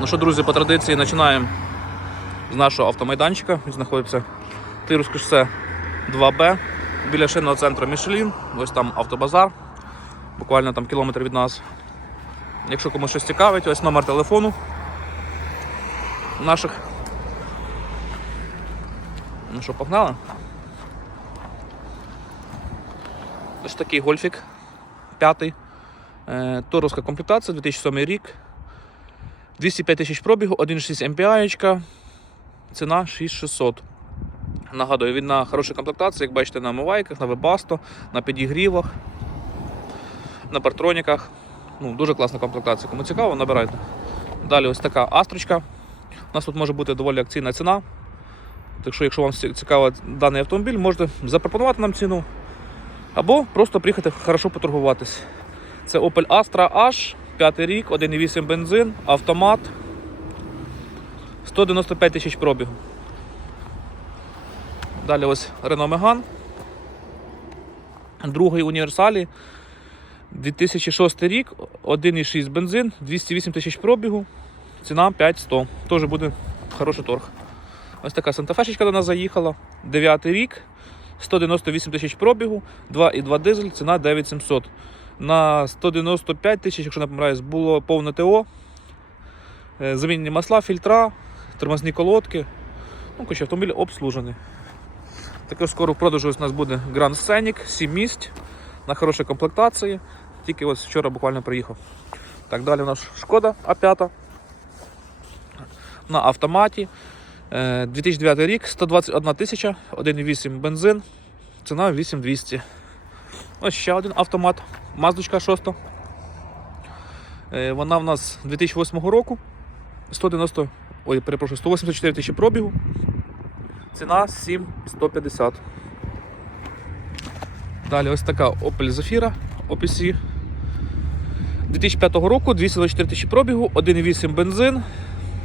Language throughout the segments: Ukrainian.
Ну що, друзі, по традиції починаємо з нашого автомайданчика. Він знаходиться Тирське шосе 2Б біля шинного центру Мішелін. Ось там автобазар, буквально там кілометр від нас. Якщо комусь щось цікавить, ось номер телефону наших. Ну що, погнали? Ось такий гольфік п'ятий. Е, Торовська комплектація, 2007 рік. 205 тисяч пробігу, 1,6 MPI, ціна 6600. Нагадую, він на хорошій комплектації, як бачите, на омивайках, на вебасто, на підігрівах, на партроніках. Ну, Дуже класна комплектація. Кому цікаво, набирайте. Далі ось така астрочка. У нас тут може бути доволі акційна ціна. Так що, якщо вам цікавий даний автомобіль, можете запропонувати нам ціну. Або просто приїхати хорошо поторгуватись. Це Opel Astra H, 5 рік, 1,8 бензин, автомат. 195 тисяч пробігу. Далі ось Renault Megane. Другий універсалі. 2006 рік, 1,6 бензин, 208 тисяч пробігу. Ціна 5100. Теж буде хороший торг. Ось така Сантафешечка до нас заїхала. 9 рік, 198 тисяч пробігу, 2,2 дизель, ціна 9700. На 195 тисяч, якщо не помиляюсь, було повне ТО. Е, Замінені масла, фільтра, тормозні колодки. Ну, коротше, автомобіль обслужений. Також скоро в продажу у нас буде Grand Scenic, 7 місць на хорошій комплектації. Тільки ось вчора буквально приїхав. Так, далі у нас шкода А5 на автоматі. Е, 2009 рік, 121 тисяча, 1,8 бензин, ціна 8200. Ось ще один автомат, Маздочка 6. Е, Вона в нас 2008 року. 190, ой, перепрошую, 184 тисячі пробігу. Ціна 7150. Далі ось така Opel Zafira OPC. 2005 року, 224 тисячі пробігу, 1,8 бензин,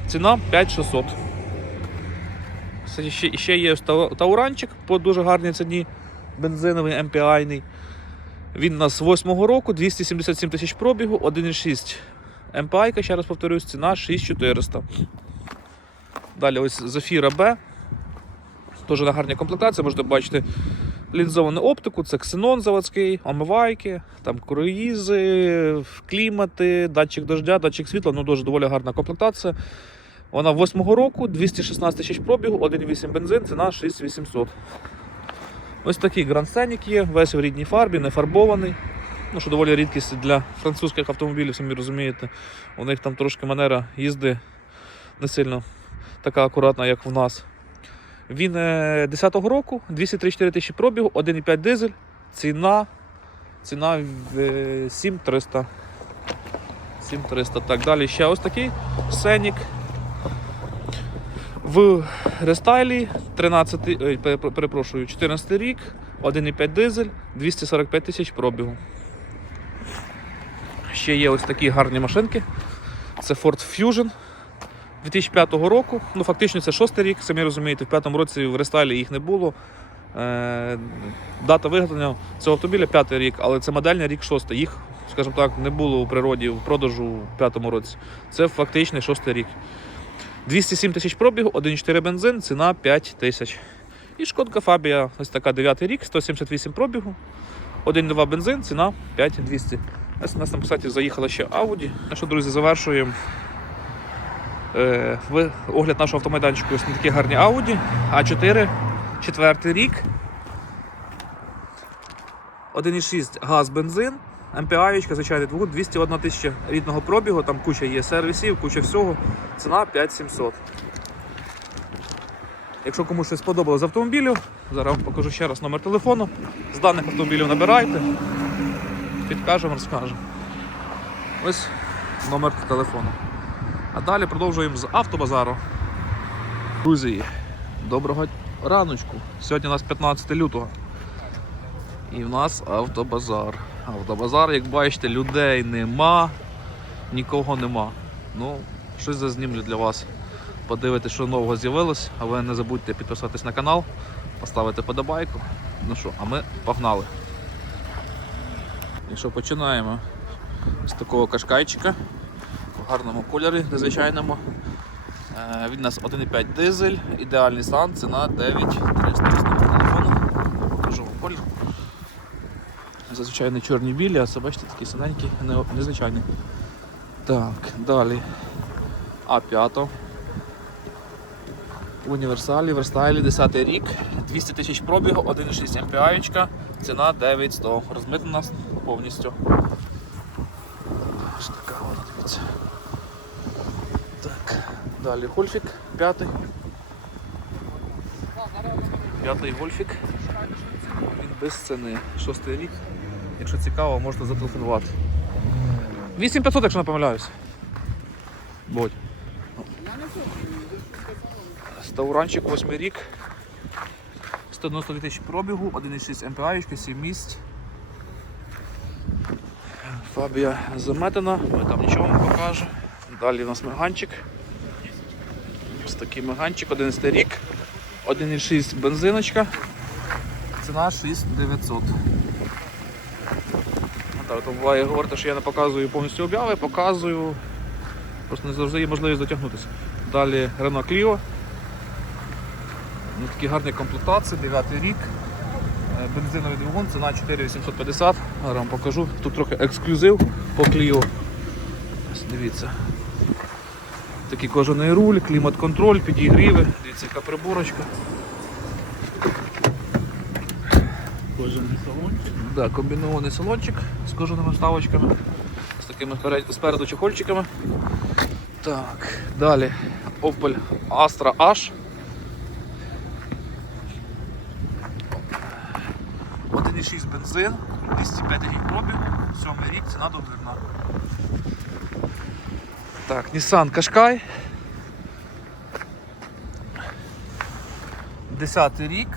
ціна 5600. Ще, ще є тауранчик по дуже гарній ціні, бензиновий MPI-ний. Він у нас 8-го року, 277 тисяч пробігу, 1,6 MPI, ще раз повторюсь, ціна 6400. Далі ось Zafira B. Теж на гарній комплектації, можете бачити лінзовану оптику, це ксенон заводський, омивайки, там круїзи, клімати, датчик дождя, датчик світла, ну дуже доволі гарна комплектація. Вона 8-го року, 216 тисяч пробігу, 1,8 бензин, ціна 6800. Ось такий Grand Scenic є, весь в рідній фарбі, не фарбований. Ну, що доволі рідкість для французьких автомобілів, самі розумієте. У них там трошки манера їзди не сильно така акуратна, як в нас. Він е, 10-го року, 234 тисячі пробігу, 1,5 дизель, ціна, ціна е, 7300. 7300. Так, далі ще ось такий Сенік. В рестайлі 13, ой, перепрошую, 14 рік, 1,5 дизель, 245 тисяч пробігу. Ще є ось такі гарні машинки. Це Ford Fusion 2005 року. Ну, фактично це шостий рік, самі розумієте, в п'ятому році в рестайлі їх не було. Е, дата виготовлення цього автомобіля п'ятий рік, але це модельний рік шостий. Їх, скажімо так, не було у природі в продажу в п'ятому році. Це фактичний шостий рік. 207 тисяч пробігу, 1,4 бензин, ціна 5 тисяч. І шкодка Фабія, ось така 9 рік, 178 пробігу, 1,2 бензин, ціна 5200. Ось у нас там, кстати, заїхала ще Audi. Ну що, друзі, завершуємо е, огляд нашого автомайданчику. Ось такі гарні Audi. А4, четвертий рік. 1,6 газ бензин. MPI, звичайний двигун, 201 тисяча рідного пробігу, там куча є сервісів, куча всього. Ціна 5700. Якщо комусь щось сподобалось з автомобілю, зараз вам покажу ще раз номер телефону. З даних автомобілів набирайте, підкажемо, розкажемо. Ось номер телефону. А далі продовжуємо з автобазару. Друзі, доброго раночку. Сьогодні у нас 15 лютого. І в нас автобазар. Автобазар, як бачите, людей нема, нікого нема. Ну, щось зазнімлю для вас. Подивитися, що нового з'явилось, а ви не забудьте підписатись на канал, поставити подобайку. Ну що, а ми погнали. І що починаємо з такого кашкайчика. в гарному кольорі, незвичайному. Е, Він у нас 1,5 дизель, ідеальний стан, ціна 9300 телефону. Покажу вам колір. Зазвичай не чорні білі, а це бачите такі синенькі, незвичайні. Так, далі. А5. Універсалі, верстайлі, 10 рік, 200 тисяч пробігу, 1,6 MPI, ціна 9100. Розмитна повністю. Ось така вона, дивіться. Так, далі гольфік, п'ятий. П'ятий гольфік. Він без ціни. Шостий рік. Якщо цікаво, можете зателефонувати. 8500, якщо не помиляюсь. Будь. Стауранчик 8 рік. 192 тисячі пробігу, 1,6 МПА, 7 місць. Фабія заметена, ми там нічого не покажу. Далі у нас меганчик. Ось такий меганчик, 11 рік, 1,6 бензиночка. Ціна 6900. Так, то буває говорити, що я не показую повністю обяви, показую. Просто не завжди є можливість дотягнутися. Далі Renault Clio. Ну, такі гарні комплектації, 9 рік. Е, Бензиновий двигун, ціна 4850. Зараз вам покажу. Тут трохи ексклюзив по Clio. Ось дивіться. Такий кожаний руль, клімат-контроль, підігріви. Дивіться, яка приборочка. Кожаний салончик. Да, комбінований салончик з кожаними вставочками, з такими спереду чехольчиками. Так, далі Opel Astra H. 1,6 бензин, 205 тисяч пробігу, 7 рік, ціна договірна. Так, Nissan Qashqai. 10 рік,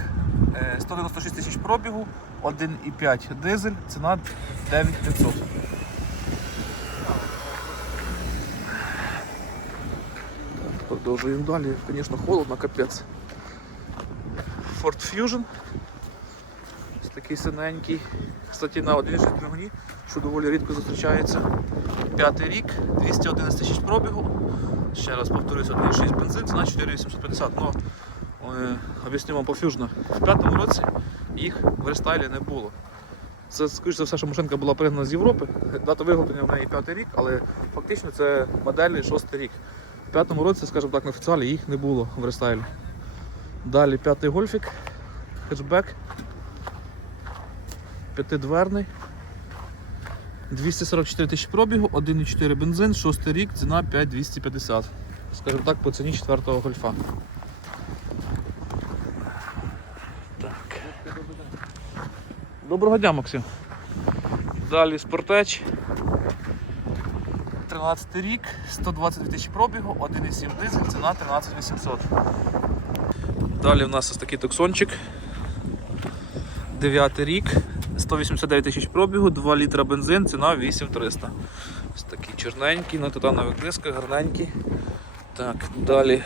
е, 196 тисяч пробігу, 1,5 дизель, ціна 9500. Продовжуємо далі, звісно, холодно, капець. Ford Fusion. Ось такий синенький. Кстати, на 1,6 двигуні, що доволі рідко зустрічається. П'ятий рік, 211 тисяч пробігу. Ще раз повторюсь, 1,6 бензин, ціна 4850. Ну, е, об'ясню вам по Fusion. В п'ятому році їх в рестайлі не було. Це, скоріш за все, що машинка була пригнана з Європи. Дата виготовлення в неї п'ятий рік, але фактично це моделі шостий рік. В п'ятому році, скажімо так, на офіціалі їх не було в рестайлі. Далі п'ятий гольфік, хетчбек, п'ятидверний. 244 тисячі пробігу, 1,4 бензин, шостий рік, ціна 5250. Скажімо так, по ціні четвертого гольфа. Так. Доброго дня, Максим. Далі спортеч. 13 рік, 122 тисячі пробігу, 1,7 дизель, ціна 13800. Далі в нас ось такий токсончик. 9 рік, 189 тисяч пробігу, 2 літра бензин, ціна 8300. Ось такий чорненький, на титанових дисках, гарненький. Так, далі.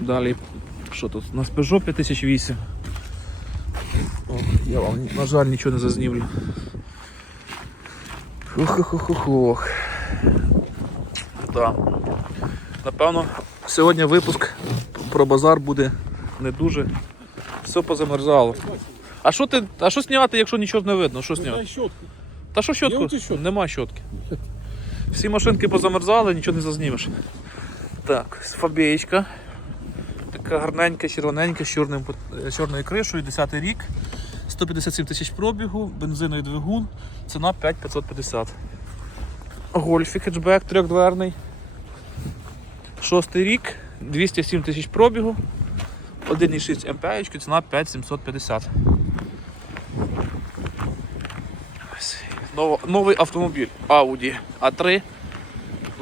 Далі. Що тут? У нас Peugeot 5008. Я вам, на жаль, нічого не зазнімлю. Ох-ох-ох-ох. Да. Напевно, сьогодні випуск про базар буде не дуже. Все позамерзало. А що ти. А що зняти, якщо нічого не видно? Що зняти? Та що щотку? Нема щотки. Всі машинки позамерзали, нічого не зазнімеш. Так, фабієчка. Така гарненька, червоненька, з чорним, чорною кришою, 10 й рік. 157 тисяч пробігу, бензиновий двигун, ціна 5550. Гольфі хетчбек трьохдверний. Шостий рік, 207 тисяч пробігу, 1,6 МП, ціна 5750. Ось. Новий автомобіль Audi A3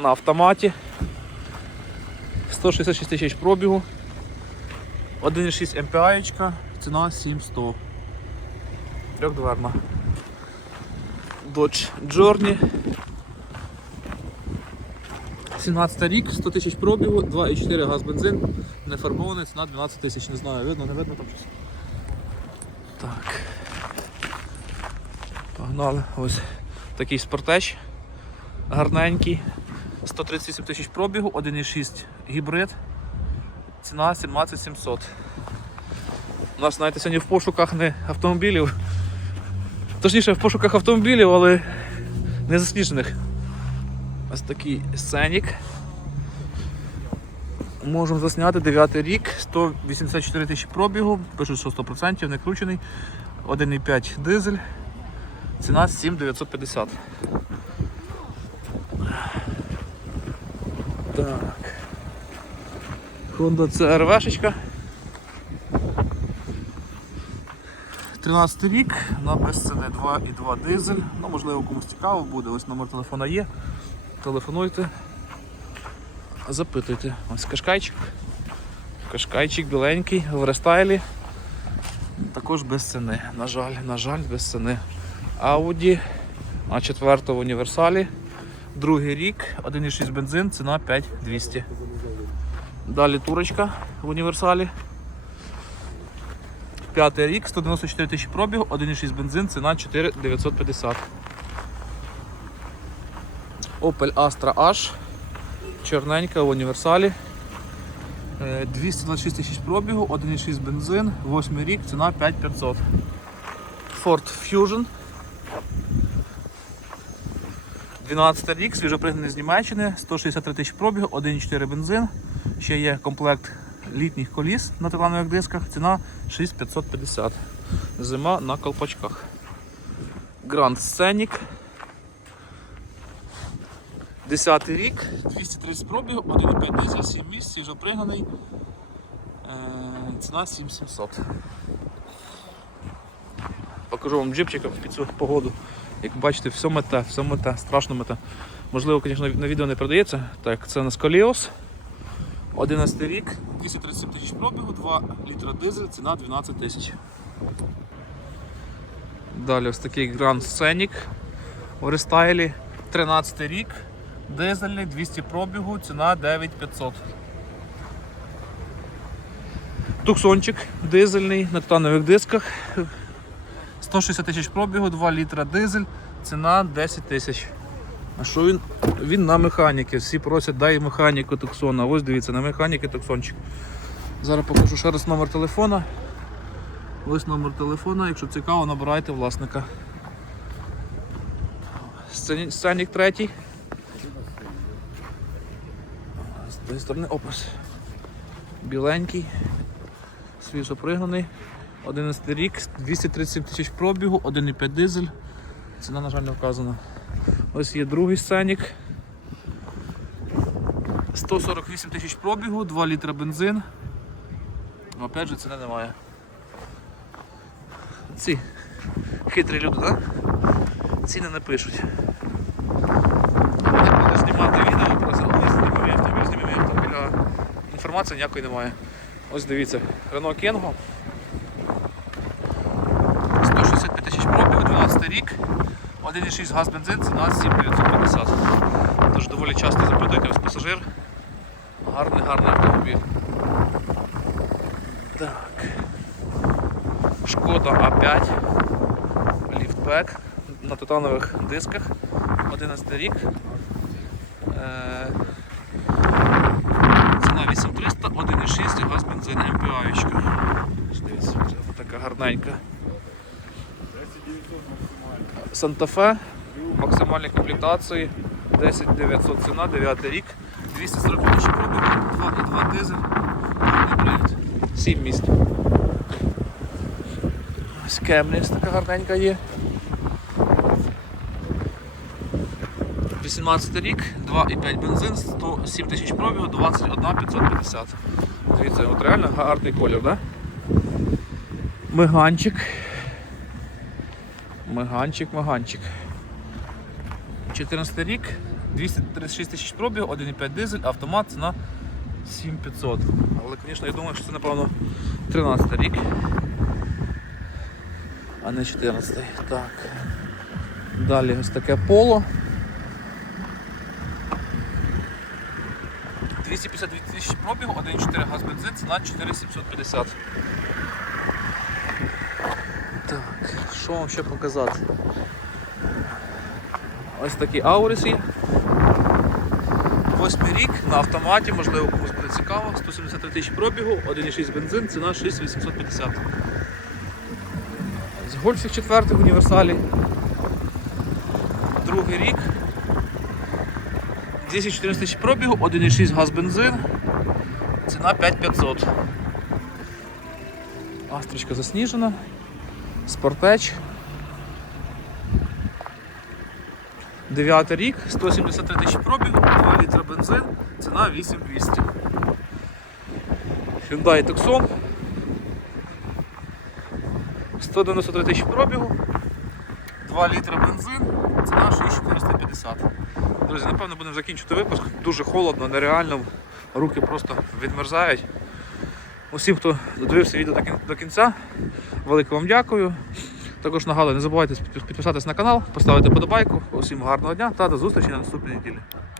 на автоматі. 166 тисяч пробігу. 1,6 МПА, ціна 7100. Трьохдверна. Dodge Journey. 17 рік, 100 тисяч пробігу, 2,4 газ бензин, не фарбований, ціна 12 тисяч, не знаю, видно, не видно там щось. Так. Погнали. Ось такий спортеч. Гарненький. 138 тисяч пробігу, 1,6 гібрид. Ціна 17 700. У нас, знаєте, сьогодні в пошуках не автомобілів. Точніше, в пошуках автомобілів, але не засніжених. Ось такий сценік. Можемо засняти 9 рік, 184 тисячі пробігу, пишуть, що 100% не кручений, 1,5 дизель, ціна 7950. Так. Honda CRV. -шечка. 13 рік, на безціни 2,2 дизель. Ну, можливо, комусь цікаво буде, ось номер телефона є. Телефонуйте, запитуйте. Ось кашкайчик. Кашкайчик біленький, в рестайлі. Також без ціни. На жаль, на жаль, без ціни. Audi а 4 в універсалі. Другий рік, 1,6 бензин, ціна 5200. Далі турочка в універсалі. П'ятий рік, 194 тисячі пробігу, 1,6 бензин, ціна 4950. Opel Astra H. Чорненька в універсалі. Е, 226 тисяч пробігу, 1,6 бензин, 8 рік, ціна 5500. Ford Fusion. 12 рік, свіжопригнаний з Німеччини, 163 тисячі пробігу, 1,4 бензин. Ще є комплект літніх коліс на титанових дисках. Ціна 6550. Зима на колпачках. Grand Scenic. 10 рік, 230 пробігу, 1,5 дизель, 7 місць, свіжопригнаний. Е, Ціна 7700. Покажу вам джипчика під цю погоду. Як бачите, все мете, все мете, страшно мете. Можливо, звісно, на відео не продається. Так, це у нас Коліос. 11 рік, 237 тисяч пробігу, 2 літра дизель, ціна 12 тисяч. Далі ось такий Grand Scenic у рестайлі. 13 рік, дизельний, 200 пробігу, ціна 9500. Туксончик дизельний на титанових дисках. 160 тисяч пробігу, 2 літра дизель, ціна 10 тисяч. А що він? Він на механіки. Всі просять, дай механіку Туксона. Ось дивіться, на механіки Туксончик. Зараз покажу ще раз номер телефона. Ось номер телефона, якщо цікаво, набирайте власника. Сцені- Сценік третій. З тієї сторони опис. Біленький, свіжопригнаний. 11 рік, 237 тисяч пробігу, 1,5 дизель. Ціна, на жаль, не вказана. Ось є другий сценік. 148 тисяч пробігу, 2 літра бензин. Опять же ціни немає. Ці хитрі люди, так? Ціни не пишуть. Я буду знімати відео про знімемо автомобіль, знімемо автомобіль, інформації ніякої немає. Ось дивіться, Renault Kengo. 165 тисяч пробігу, 12 рік, 1,6 газ бензин, ціна 7950. Тож доволі часто запитуєте ось пасажир. Гарний, гарний автомобіль. Так. Шкода А5. Ліфтбек на титанових дисках. 11 рік. Е, Ціна 8300, 1,6 газ бензин МПА-очка. Дивіться, така гарненька. Санта-Фе, максимальні комплектації, 10 900 ціна, 9 рік, 240 тисяч пробігу, 2,2 дизель, привід, 7 місць. Ось Кемріс така гарненька є. 18 рік, 2,5 бензин, 107 тисяч пробігу, 21 550. Дивіться, от реально гарний колір, да? Миганчик. Миганчик, миганчик. 14 рік, 236 тисяч пробігу, 1,5 дизель, автомат, ціна 7500. Але, звісно, я думаю, що це, напевно, 13 рік. А не 14. Так. Далі ось таке поло. 252 тисячі пробігу, 1,4 газ бензин, ціна 4750. Так, що вам ще показати? Ось такий такі ауріси. 2008 рік на автоматі, можливо, комусь буде цікаво. 173 тисячі пробігу, 1,6 бензин, ціна 6850. З гольфів четвертих універсалі. Другий рік. 214 тисяч пробігу, 1,6 газ бензин. Ціна 5500. Астрочка засніжена. Спортеч. Дев'ятий рік, 173 тисячі пробігу, 2 літра бензин, ціна 8200. Hyundai Tucson. 193 тисячі пробігу, 2 літра бензин, ціна 6450. Друзі, напевно будемо закінчувати випуск. Дуже холодно, нереально, руки просто відмерзають. Усім, хто додивився відео до кінця, велике вам дякую. Також нагадую, не забувайте підписатись на канал, поставити подобайку. Усім гарного дня та до зустрічі на наступній неділі.